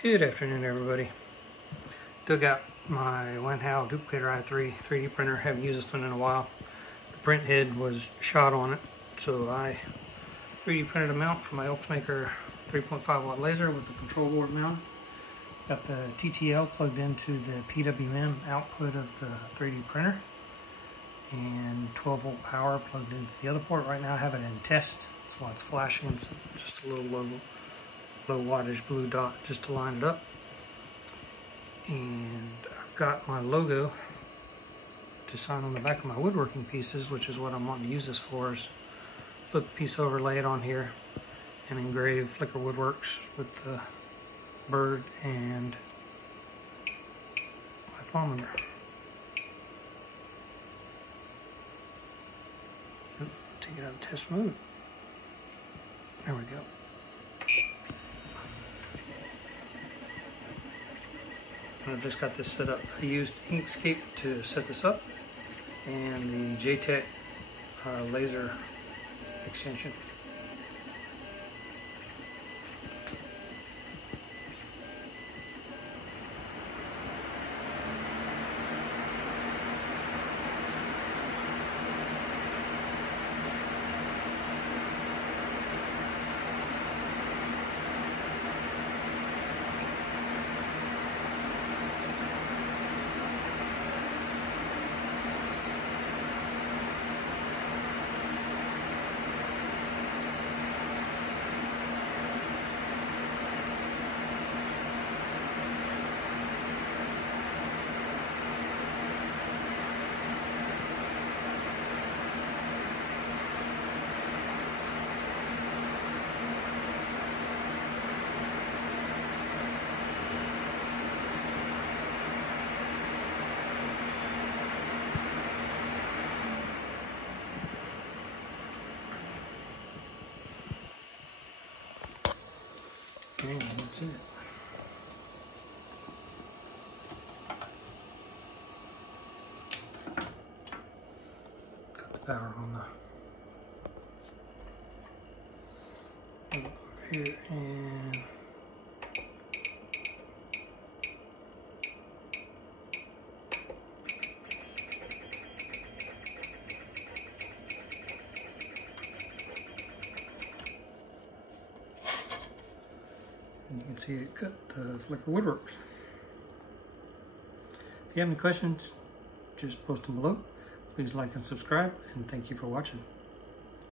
Good afternoon, everybody. Dug out my WANHAO Duplicator I3 3D printer. Haven't used this one in a while. The print head was shot on it, so I 3D printed a mount for my ElkesMaker 3.5 watt laser with the control board mount. Got the TTL plugged into the PWM output of the 3D printer, and 12 volt power plugged into the other port. Right now I have it in test, that's why it's flashing. It's just a little low wattage blue dot just to line it up. And I've got my logo to sign on the back of my woodworking pieces, which is what I'm wanting to use this for, is flip the piece over, lay it on here, and engrave Flicker Woodworks with the bird and my phone number. Take it out of test mode. There we go. I've just got this set up. I used Inkscape to set this up, and the JTech laser extension. And that's it. Got the power on the over here, and you can see it cut the Flicker Woodworks. If you have any questions, just post them below. Please like and subscribe, and thank you for watching.